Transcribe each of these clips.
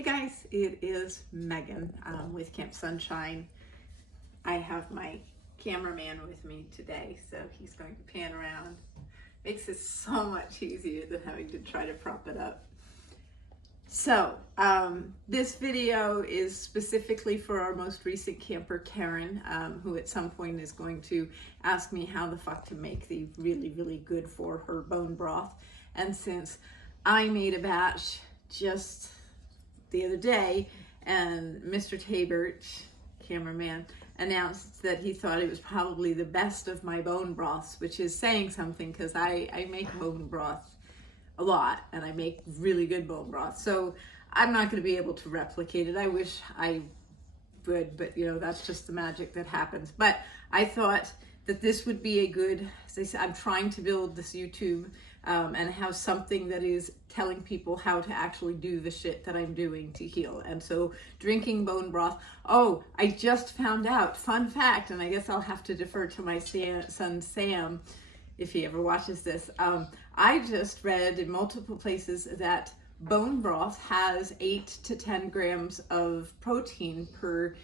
Hey guys, it is Megan with Camp Sunshine. I have my cameraman with me today, so he's going to pan around. Makes it so much easier than having to try to prop it up. So this video is specifically for our most recent camper, Karen, who at some point is going to ask me how the fuck to make the really good for her bone broth. And since I made a batch just the other day, and Mr. Tabert, cameraman, announced that he thought it was probably the best of my bone broths, which is saying something because I make bone broth a lot and I make really good bone broth. So I'm not going to be able to replicate it. I wish I would, but you know, that's just the magic that happens. But I thought that this would be a good, as I said, I'm trying to build this YouTube and have something that is telling people how to actually do the shit that I'm doing to heal. And so drinking bone broth, oh, I just found out, fun fact, and I guess I'll have to defer to my son Sam if he ever watches this. I just read in multiple places that bone broth has 8 to 10 grams of protein per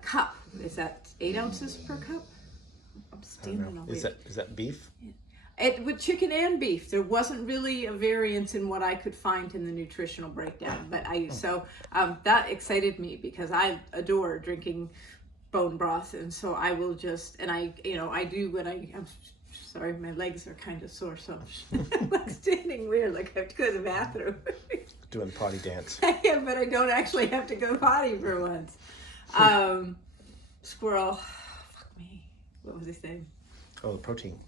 cup. Is that 8 ounces per cup? I'm standing on Is that beef? Yeah. With chicken and beef, there wasn't really a variance in what I could find in the nutritional breakdown, but that excited me because I adore drinking bone broth, and so I will just, and I do when I'm sorry, my legs are kind of sore, so I'm like standing weird, like I have to go to the bathroom. Doing potty dance. Yeah, but I don't actually have to go potty for once. Squirrel, fuck me. What was he saying? Oh, the protein.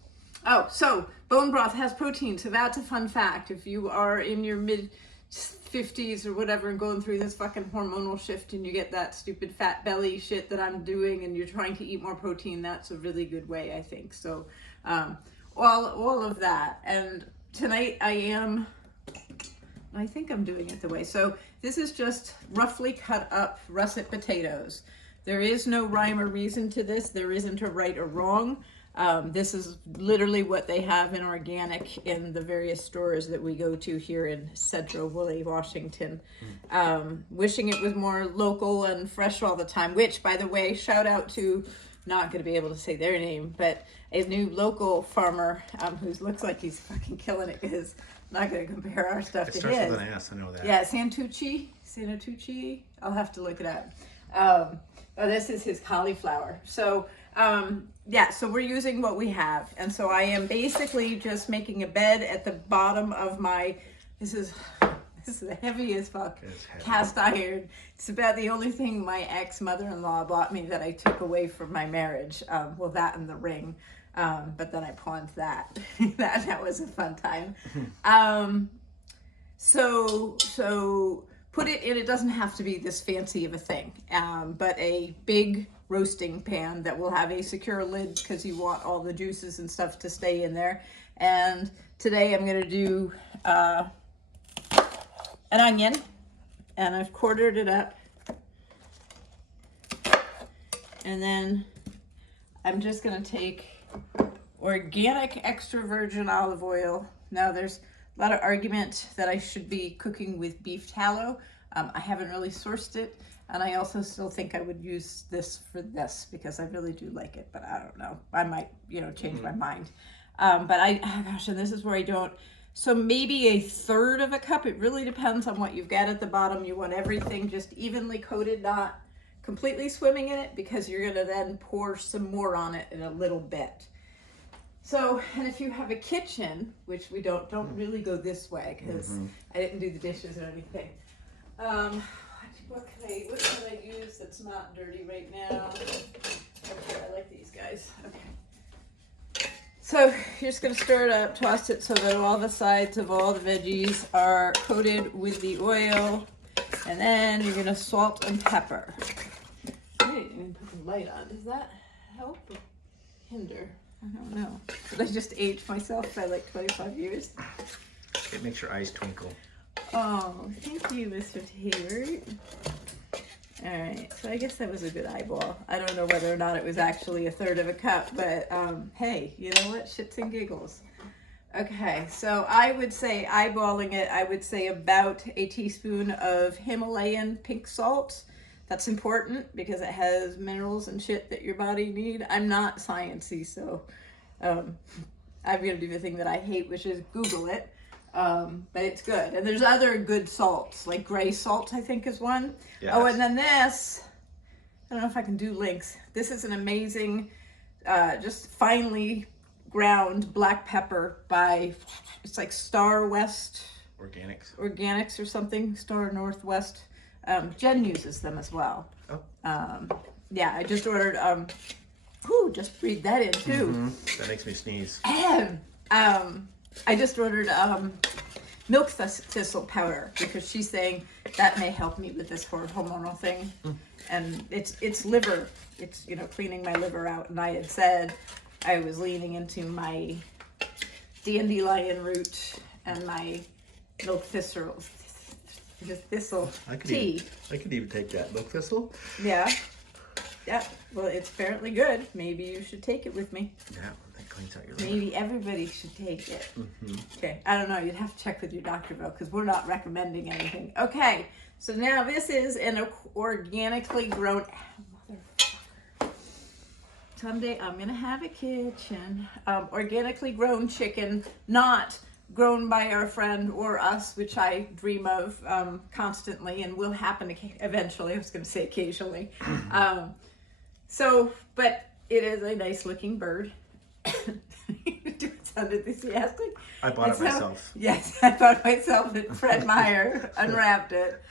Oh, so bone broth has protein, so that's a fun fact. If you are in your mid-50s or whatever and going through this fucking hormonal shift and you get that stupid fat belly shit that I'm doing and you're trying to eat more protein, that's a really good way, I think. So all of that. And tonight I think I'm doing it the way. So this is just roughly cut up russet potatoes. There is no rhyme or reason to this. There isn't a right or wrong. This is literally what they have in organic in the various stores that we go to here in Central Woolley, Washington. Wishing it was more local and fresh all the time, which, by the way, shout out to, not going to be able to say their name, but a new local farmer who looks like he's fucking killing it because I'm not going to compare our stuff to his. It starts with an S, I know that. Yeah, Santucci. I'll have to look it up. This is his cauliflower. So, yeah, so we're using what we have. And so I am basically just making a bed at the bottom of my, this is the heavy as fuck, cast iron. It's about the only thing my ex-mother-in-law bought me that I took away from my marriage. Well, that and the ring. But then I pawned that. that was a fun time. So put it in, it doesn't have to be this fancy of a thing, but a big roasting pan that will have a secure lid because you want all the juices and stuff to stay in there. And today I'm going to do an onion, and I've quartered it up. And then I'm just going to take organic extra virgin olive oil. Now there's a lot of argument that I should be cooking with beef tallow. I haven't really sourced it, and I also still think I would use this for this because I really do like it, but I don't know. I might, change my mind. But and this is where I don't. So maybe a third of a cup. It really depends on what you've got at the bottom. You want everything just evenly coated, not completely swimming in it, because you're gonna then pour some more on it in a little bit. So, and if you have a kitchen, which we don't really go this way because I didn't do the dishes or anything. What can I use that's not dirty right now? Okay, I like these guys. Okay. So you're just gonna stir it up, toss it so that all the sides of all the veggies are coated with the oil, and then you're gonna salt and pepper. I didn't even put the light on. Does that help or hinder? I don't know. Did I just age myself by like 25 years? It makes your eyes twinkle. Oh, thank you, Mr. Tabert. All right, so I guess that was a good eyeball. I don't know whether or not it was actually a third of a cup, but hey, you know what? Shits and giggles. Okay, so I would say, eyeballing it, I would say about a teaspoon of Himalayan pink salt. That's important because it has minerals and shit that your body need. I'm not sciencey, so I'm gonna do the thing that I hate, which is Google it. But it's good. And there's other good salts, like gray salt, I think is one. Yes. Oh, and then this, I don't know if I can do links. This is an amazing, just finely ground black pepper by, it's like Star West Organics or something, Star Northwest. Jen uses them as well. Oh. Yeah, I just ordered, just breathe that in too. Mm-hmm. That makes me sneeze. I just ordered milk thistle powder because she's saying that may help me with this hormonal thing. And it's liver, it's, cleaning my liver out. And I had said I was leaning into my dandelion root and my milk thistle tea. I could even take that milk thistle. Yeah. Yeah. Well, it's apparently good. Maybe you should take it with me. Yeah, that cleans out your liver. Maybe everybody should take it. Mm-hmm. Okay. I don't know. You'd have to check with your doctor though, because we're not recommending anything. Okay. So now this is an organically grown. Someday I'm gonna have a kitchen. Organically grown chicken, not grown by our friend or us, which I dream of constantly and will happen eventually. I was gonna say occasionally. But it is a nice looking bird. Do it sound enthusiastic? I bought it myself. Yes, I bought it myself and Fred Meyer unwrapped it.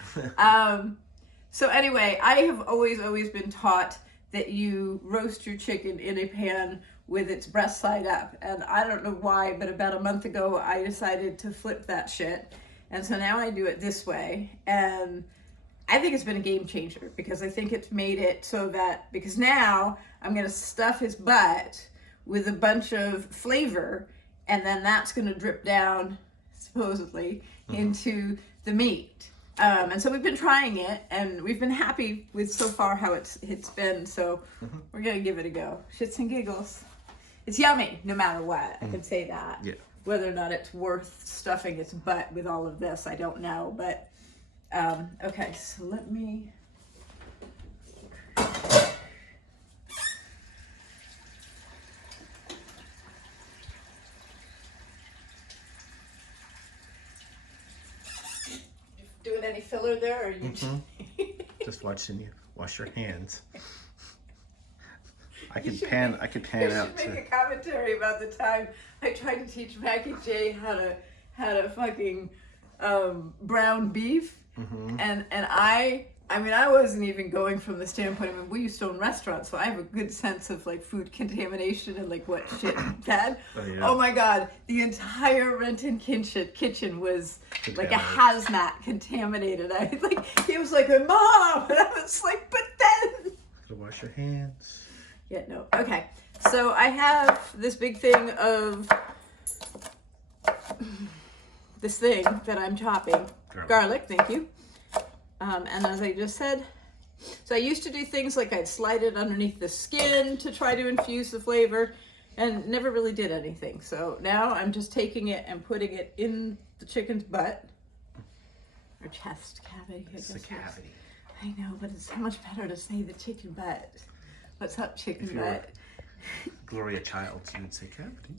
So anyway, I have always been taught that you roast your chicken in a pan with its breast side up. And I don't know why, but about a month ago, I decided to flip that shit. And so now I do it this way. And I think it's been a game changer because I think it's made it so that, because now I'm gonna stuff his butt with a bunch of flavor and then that's gonna drip down, supposedly, into the meat. And so we've been trying it and we've been happy with so far how it's been. So we're gonna give it a go. Shits and giggles. It's yummy no matter what. I can say that. Yeah. Whether or not it's worth stuffing its butt with all of this, I don't know. But okay, so let me. Doing any filler there, or you just watching you wash your hands. I could pan out. You should make a commentary about the time I tried to teach Maggie J how to fucking brown beef, and I wasn't even going from the standpoint. I mean, we used to own restaurants, so I have a good sense of like food contamination and like what shit bad. Oh my god, the entire Renton kitchen was like a hazmat contaminated. He was like, "Mom," and I was like, "But then." To wash your hands. Yeah, no. Okay, so I have this big thing of this thing that I'm chopping. Garlic, thank you. And as I just said, so I used to do things like I'd slide it underneath the skin to try to infuse the flavor and never really did anything. So now I'm just taking it and putting it in the chicken's butt or chest cavity. It's the cavity. I know, but it's so much better to say the chicken butt. What's up, chicken butt? Gloria Childs, you would say cavity.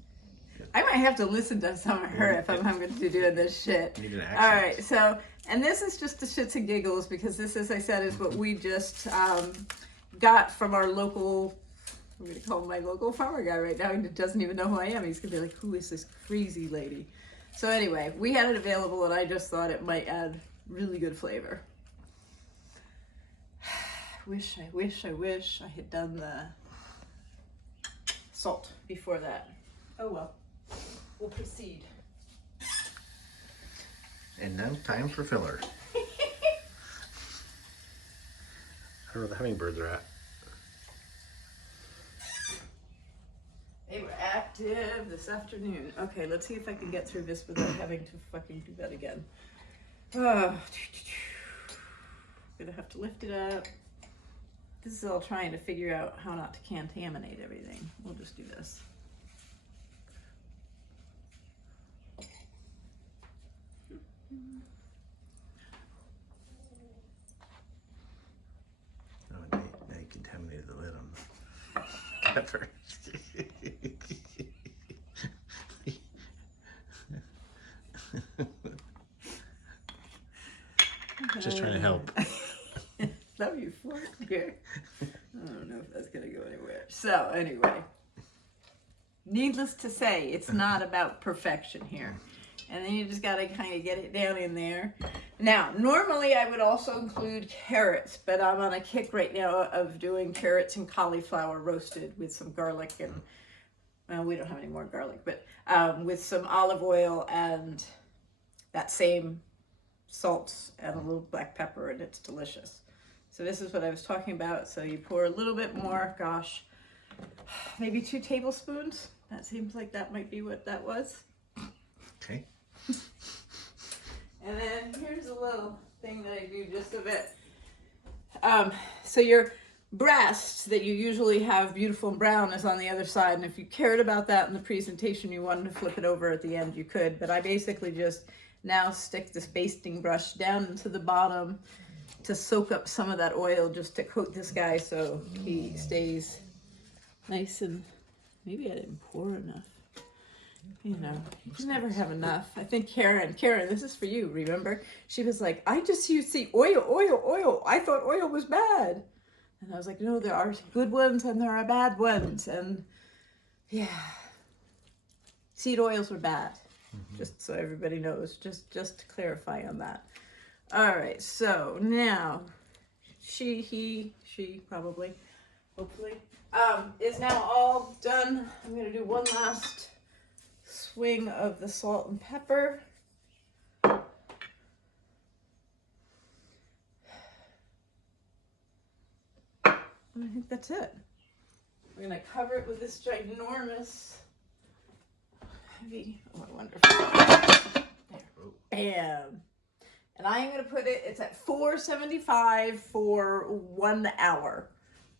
I might have to listen to some of her if I'm going to be doing this shit. You need an accent. All right, so, and this is just the shits and giggles because this, as I said, is what we just got from our local, I'm going to call him my local farmer guy right now. He doesn't even know who I am. He's going to be like, who is this crazy lady? So anyway, we had it available and I just thought it might add really good flavor. I wish I had done the salt before that. Oh well. We'll proceed. And now time for filler. I don't know where the hummingbirds are at. They were active this afternoon. Okay, let's see if I can get through this without having to fucking do that again. Oh. Gonna have to lift it up. This is all trying to figure out how not to contaminate everything. We'll just do this. pepper. Just trying to help. Love you for it here. I don't know if that's gonna go anywhere. So anyway, needless to say, it's not about perfection here. And then you just gotta kind of get it down in there. Now, normally I would also include carrots, but I'm on a kick right now of doing carrots and cauliflower roasted with some garlic and, well, we don't have any more garlic, but with some olive oil and that same salt and a little black pepper, and it's delicious. So this is what I was talking about. So you pour a little bit more, gosh, maybe 2 tablespoons. That seems like that might be what that was. Okay. And then here's a little thing that I do just a bit. So your breast that you usually have beautiful and brown is on the other side. And if you cared about that in the presentation, you wanted to flip it over at the end, you could. But I basically just now stick this basting brush down into the bottom to soak up some of that oil, just to coat this guy so he stays nice. And maybe I didn't pour enough. You know, you never have enough. I think Karen, this is for you, remember? She was like, I just used to see oil. I thought oil was bad. And I was like, no, there are good ones and there are bad ones. And yeah, seed oils are bad. Just so everybody knows, just to clarify on that. All right, so now she probably, hopefully, is now all done. I'm gonna do one last swing of the salt and pepper. And I think that's it. We're gonna cover it with this ginormous, heavy, oh, wonderful. There. Bam. And I'm gonna put it, it's at 475 for 1 hour.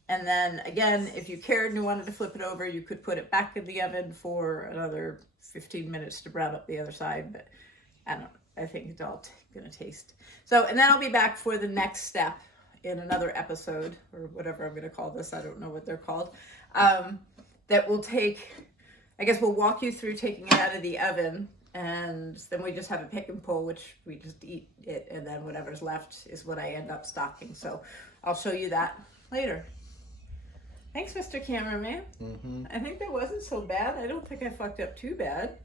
And then again, if you cared and you wanted to flip it over, you could put it back in the oven for another 15 minutes to brown up the other side. But I don't know, I think it's all gonna taste. So, and then I'll be back for the next step in another episode, or whatever I'm gonna call this, I don't know what they're called. That will take, I guess we'll walk you through taking it out of the oven, and then we just have a pick and pull, which we just eat it, and then whatever's left is what I end up stocking. So I'll show you that later. Thanks, Mr. Cameraman. I think that wasn't so bad. I don't think I fucked up too bad.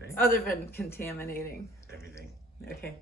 Okay. Other than contaminating Everything. Okay.